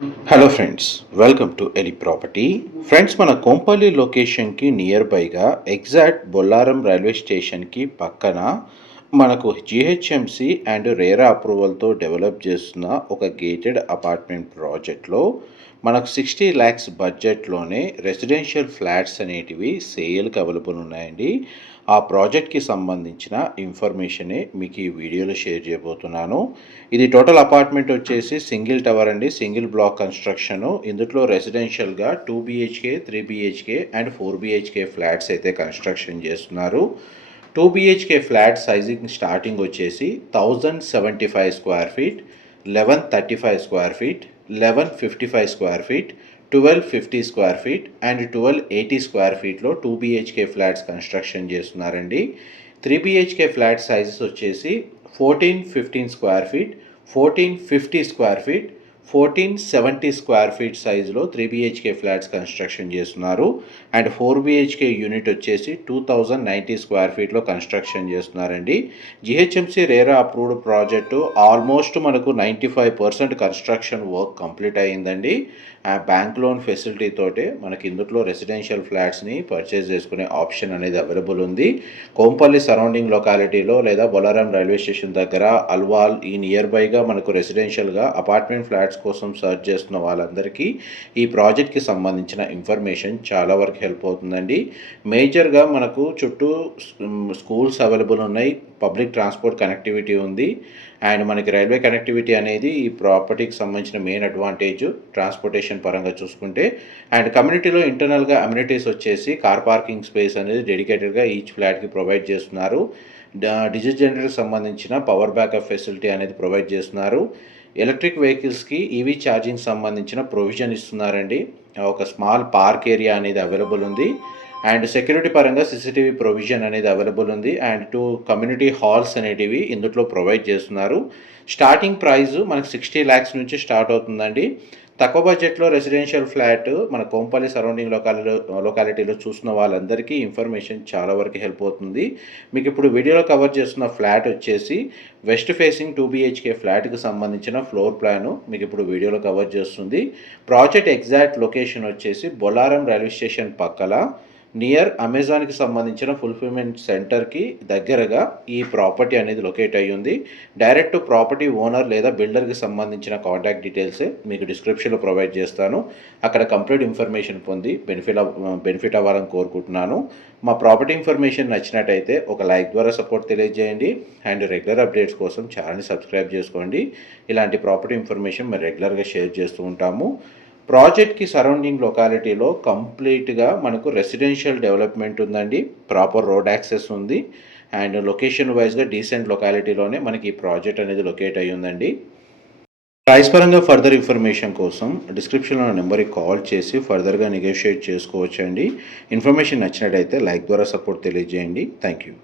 Hello friends welcome to Eli property friends మన కొంపల్లి లొకేషన్కి near బైగా ఎగ్జాక్ట్ బొల్లారం రైల్వే స్టేషన్కి పక్కన మనకు జిహెచ్ఎంసి అండ్ రేరా అప్రూవల్తో డెవలప్ చేస్తున్న ఒక గేటెడ్ అపార్ట్మెంట్ ప్రాజెక్ట్లో మనకు సిక్స్టీ ల్యాక్స్ బడ్జెట్లోనే రెసిడెన్షియల్ ఫ్లాట్స్ అనేటివి సేల్కి అవైలబుల్ ఉన్నాయండి. ఆ ప్రాజెక్ట్కి సంబంధించిన ఇన్ఫర్మేషనే మీకు ఈ వీడియోలో షేర్ చేయబోతున్నాను. ఇది టోటల్ అపార్ట్మెంట్ వచ్చేసి సింగిల్ టవర్ అండి. సింగిల్ బ్లాక్ కన్స్ట్రక్షను ఇందులో రెసిడెన్షియల్గా two BHK three BHK and four BHK flats అయితే కన్స్ట్రక్షన్ చేస్తున్నారు. Two BHK flat sizing starting వచ్చేసి thousand seventy five square feet eleven thirty five square feet eleven fifty five square feet twelve fifty square feet and twelve eighty square ఫీట్లో two BHK flats construction చేస్తున్నారండి. Three BHK flat sizes వచ్చేసి fourteen fifteen square feet fourteen fifty square feet fourteen seventy square feet సైజులో three BHK flats construction చేస్తున్నారు. And four BHK unit వచ్చేసి two thousand ninety square ఫీట్లో construction చేస్తున్నారండి. GHMC RERA approved project almost మనకు ninety five percent construction work complete అయ్యిందండి. ఆ bank loan facility తోటి మనకి ఇందులో రెసిడెన్షియల్ ఫ్లాట్స్ని పర్చేజ్ చేసుకునే ఆప్షన్ అనేది అవైలబుల్ ఉంది. కోంపల్లి సరౌండింగ్ లొకాలిటీలో లేదా బొలారం రైల్వే స్టేషన్ దగ్గర అల్వాల్ ఈ నియర్ బైగా మనకు రెసిడెన్షియల్గా అపార్ట్మెంట్ ఫ్లాట్స్ కోసం సర్చ్ చేస్తున్న వాళ్ళందరికీ ఈ ప్రాజెక్ట్కి సంబంధించిన ఇన్ఫర్మేషన్ చాలా వరకు హెల్ప్ అవుతుందండి. మేజర్గా మనకు చుట్టూ స్కూల్స్ అవైలబుల్ ఉన్నాయి. పబ్లిక్ ట్రాన్స్పోర్ట్ కనెక్టివిటీ ఉంది. అండ్ మనకి రైల్వే కనెక్టివిటీ అనేది ఈ ప్రాపర్టీకి సంబంధించిన మెయిన్ అడ్వాంటేజ్ ట్రాన్స్పోర్టేషన్ పరంగా చూసుకుంటే అండ్ కమ్యూనిటీలో ఇంటర్నల్గా అమ్యూనిటీస్ వచ్చేసి కార్ పార్కింగ్ స్పేస్ అనేది డెడికేటెడ్గా ఈచ్ ఫ్లాట్కి ప్రొవైడ్ చేస్తున్నారు. డిజిట్ జనరేటర్కి సంబంధించిన పవర్ బ్యాకప్ ఫెసిలిటీ అనేది ప్రొవైడ్ చేస్తున్నారు. ఎలక్ట్రిక్ వెహికల్స్కి ఈవీ ఛార్జింగ్ సంబంధించిన ప్రొవిజన్ ఇస్తున్నారండి. ఒక స్మాల్ పార్క్ ఏరియా అనేది అవైలబుల్ ఉంది. అండ్ సెక్యూరిటీ పరంగా సీసీటీవీ ప్రొవిజన్ అనేది అవైలబుల్ ఉంది. అండ్ టూ కమ్యూనిటీ హాల్స్ అనేటివి ఇందులో ప్రొవైడ్ చేస్తున్నారు. స్టార్టింగ్ ప్రైస్ మనకు సిక్స్టీ ల్యాక్స్ నుంచి స్టార్ట్ అవుతుందండి. తక్కువ బడ్జెట్లో రెసిడెన్షియల్ ఫ్లాట్ మన కోంపల్లి సరౌండింగ్ లొకాలిటీ లొకాలిటీలో చూసిన వాళ్ళందరికీ ఇన్ఫర్మేషన్ చాలా వరకు హెల్ప్ అవుతుంది. మీకు ఇప్పుడు వీడియోలో కవర్ చేస్తున్న ఫ్లాట్ వచ్చేసి వెస్ట్ ఫేసింగ్ టూ బీహెచ్కే ఫ్లాట్కి సంబంధించిన ఫ్లోర్ ప్లాను మీకు ఇప్పుడు వీడియోలో కవర్ చేస్తుంది. ప్రాజెక్ట్ ఎగ్జాక్ట్ లొకేషన్ వచ్చేసి బొలారం రైల్వే స్టేషన్ పక్కల. నియర్ అమెజాన్కి సంబంధించిన ఫుల్ఫిల్మెంట్ సెంటర్కి దగ్గరగా ఈ ప్రాపర్టీ అనేది లొకేట్ అయ్యి ఉంది. డైరెక్ట్ ప్రాపర్టీ ఓనర్ లేదా బిల్డర్కి సంబంధించిన కాంటాక్ట్ డీటెయిల్స్ మీకు డిస్క్రిప్షన్లో ప్రొవైడ్ చేస్తాను. అక్కడ కంప్లీట్ ఇన్ఫర్మేషన్ పొంది బెనిఫిట్ బెనిఫిట్ అవ్వాలని కోరుకుంటున్నాను. మా ప్రాపర్టీ ఇన్ఫర్మేషన్ నచ్చినట్టయితే ఒక లైక్ ద్వారా సపోర్ట్ తెలియజేయండి. అండ్ రెగ్యులర్ అప్డేట్స్ కోసం ఛానల్ని సబ్స్క్రైబ్ చేసుకోండి. ఇలాంటి ప్రాపర్టీ ఇన్ఫర్మేషన్ మేము రెగ్యులర్గా షేర్ చేస్తూ ఉంటాము. ప్రాజెక్ట్కి సరౌండింగ్ లొకాలిటీలో కంప్లీట్గా మనకు రెసిడెన్షియల్ డెవలప్మెంట్ ఉందండి. ప్రాపర్ రోడ్ యాక్సెస్ ఉంది. అండ్ లొకేషన్ వైజ్గా డీసెంట్ లొకాలిటీలోనే మనకి ఈ ప్రాజెక్ట్ అనేది లొకేట్ అయ్యి ఉందండి. ప్రైస్ పరంగా ఫర్దర్ ఇన్ఫర్మేషన్ కోసం డిస్క్రిప్షన్లో నెంబర్కి కాల్ చేసి ఫర్దర్గా నెగోషియేట్ చేసుకోవచ్చండి. ఇన్ఫర్మేషన్ నచ్చినట్టయితే లైక్ ద్వారా సపోర్ట్ తెలియజేయండి. Thank you